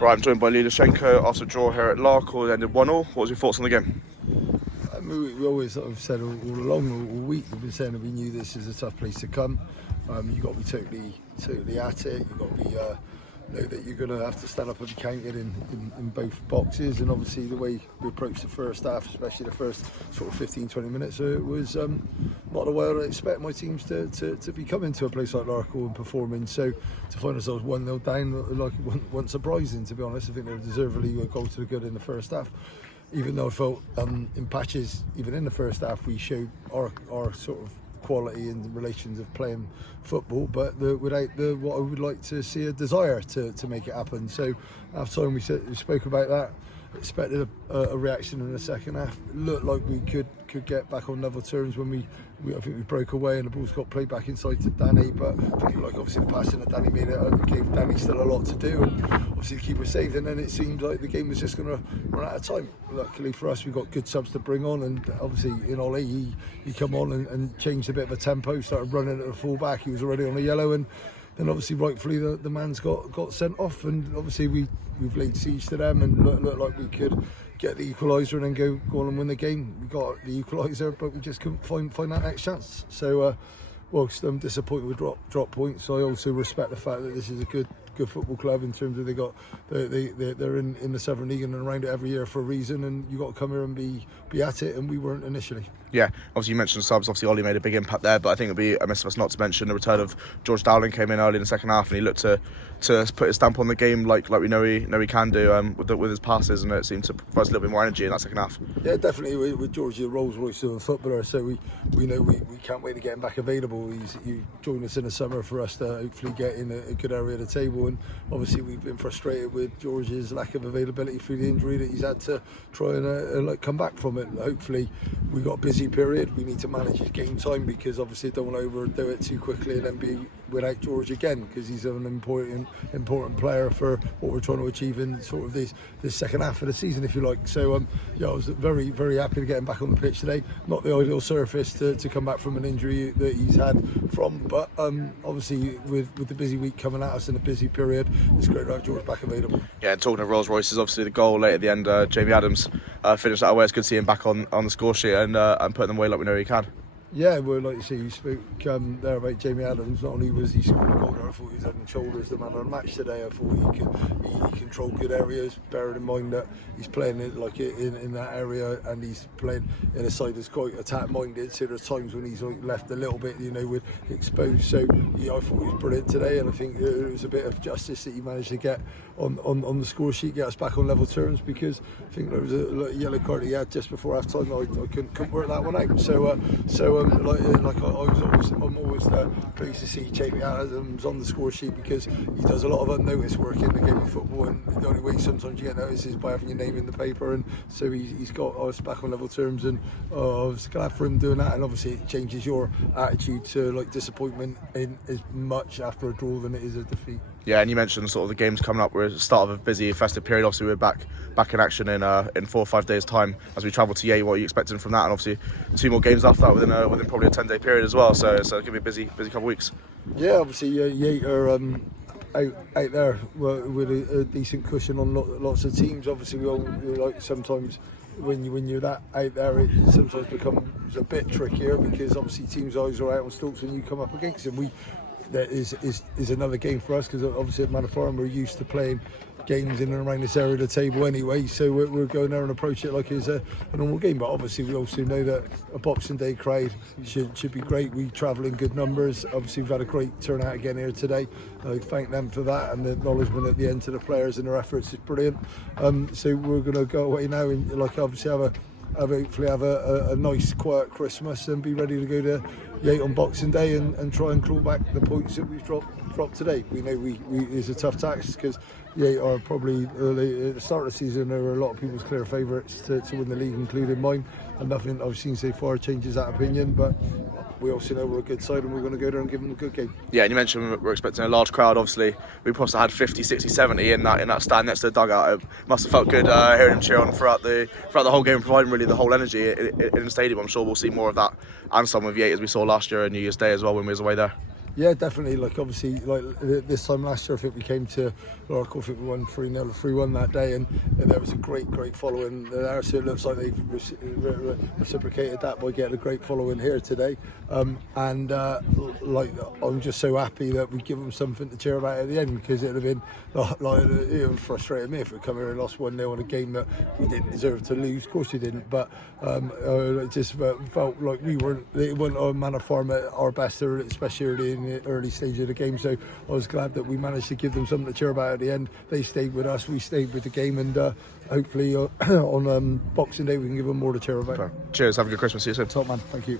Right, I'm joined by Lee Lashenko after a draw here at Larkhall. It ended 1-1. What was your thoughts on the game? I mean, we always sort of said all along, all week, we've been saying that we knew this is a tough place to come. You've got to be totally at it. You've got to be know that you're going to have to stand up and be counted in both boxes. And obviously the way we approached the first half, especially the first sort of 15-20 minutes, it was not the way I'd expect my teams to be coming to a place like Larkhall and performing. So to find ourselves 1-0 down, like, wasn't surprising, to be honest. I think they were deservedly a goal to the good in the first half. Even though I felt in patches, even in the first half, we showed our sort of quality in relations of playing football, but without what I would like to see, a desire to make it happen. So after time we spoke about that, expected a reaction in the second half. It looked like we could get back on level terms when I think we broke away and the ball's got played back inside to Danny, but I think like obviously the passing that Danny made, it gave Danny still a lot to do, and obviously the keeper saved, and then it seemed like the game was just going to run out of time. Luckily for us, we got good subs to bring on, and obviously in Ollie he come on and changed a bit of a tempo, started running at the full back. He was already on a yellow, and then obviously rightfully the man's got sent off, and obviously we've laid siege to them and looked like we could get the equaliser and then go on and win the game. We got the equaliser, but we just couldn't find that next chance. So whilst I'm disappointed with drop points, I also respect the fact that this is a good football club in terms of they're in the Southern League and around it every year for a reason, and you got to come here and be at it, and we weren't initially. Yeah, obviously you mentioned subs. Obviously Ollie made a big impact there, but I think it'd be amiss of us not to mention the return of George Dowling. Came in early in the second half and he looked to put his stamp on the game like we know he can do with his passes, and it seemed to provide us a little bit more energy in that second half. Yeah, definitely. With George, the Rolls Royce of a footballer, so we know we can't wait to get him back available. He joined us in the summer for us to hopefully get in a good area of the table, and obviously we've been frustrated with George's lack of availability through the injury that he's had to try and come back from it. Hopefully we got a busy period. We need to manage his game time, because obviously don't want to overdo it too quickly and then be without George again, because he's an important player for what we're trying to achieve in sort of this second half of the season, if you like. So yeah, I was very, very happy to get him back on the pitch today. Not the ideal surface to come back from an injury that he's had from, but obviously with the busy week coming at us in a busy period, it's great to have George back available. Yeah, and talking of Rolls Royces, obviously the goal late at the end, Jamie Adams finished that away. It's good to see him back on the score sheet and putting them away like we know he can. Yeah, well, like you say, you spoke there about Jamie Adams. Not only was he scoring a goal there, I thought he was head and shoulders the man of the match today. I thought he controlled good areas, bearing in mind that he's playing in that area, and he's playing in a side that's quite attack-minded. So there's times when he's left a little bit, with exposed. So yeah, I thought he was brilliant today, and I think it was a bit of justice that he managed to get on the score sheet, get us back on level terms, because I think there was a yellow card he had just before half time. I couldn't work that one out. I'm always pleased to see Jamie Adams on the score sheet, because he does a lot of unnoticed work in the game of football, and the only way sometimes you get noticed is by having your name in the paper, and so he's got us back on level terms, and I was glad for him doing that. And obviously it changes your attitude to disappointment in as much after a draw than it is a defeat. Yeah, and you mentioned sort of the games coming up. We're at the start of a busy festive period. Obviously, we're back in action in 4 or 5 days' time as we travel to Yate. What are you expecting from that? And obviously, 2 more games after that within probably a 10-day period as well. So it's going to be a busy couple of weeks. Yeah, obviously Yate are out there with a decent cushion on lots of teams. Obviously, we all like sometimes. When you're that out there, it sometimes becomes a bit trickier, because obviously teams' eyes are out on stalks when you come up against them. That is another game for us, because obviously at Manor Farm we're used to playing games in and around this area of the table anyway, so we're going there and approach it like it's a normal game. But obviously we also know that a Boxing Day crowd should be great. We travel in good numbers. Obviously we've had a great turnout again here today. I thank them for that, and the acknowledgement at the end to the players and their efforts is brilliant. So we're going to go away now and obviously hopefully have a nice quiet Christmas and be ready to go to Yate on Boxing Day and try and claw back the points that we've dropped today. We know it's a tough task, because Yate are probably early at the start of the season. There were a lot of people's clear favourites to win the league, including mine, and nothing I've seen so far changes that opinion. But we also know we're a good side, and we're going to go there and give them a good game. Yeah, and you mentioned we're expecting a large crowd. Obviously, we must have had 50, 60, 70 in that stand next to the dugout. It must have felt good hearing them cheer on throughout the whole game, and providing really the whole energy in the stadium. I'm sure we'll see more of that and some of Yate, as we saw last year on New Year's Day as well when we was away there. Yeah, definitely. Like obviously, like this time last year, I think we came to Larkhall. I think we won 3-0 or 3-1 that day, and there was a great following there. So it looks like they've reciprocated that by getting a great following here today. Like I'm just so happy that we give them something to cheer about at the end, because it'd have been like it would frustrate me if we come here and lost 1-0 on a game that we didn't deserve to lose. Of course we didn't, but it just felt like it wasn't a Manor Farm at our best, especially early in the early stage of the game. So I was glad that we managed to give them something to cheer about at the end. They stayed with us, we stayed with the game, and hopefully on Boxing Day we can give them more to cheer about. Cheers, have a good Christmas, see you soon. Top man, thank you.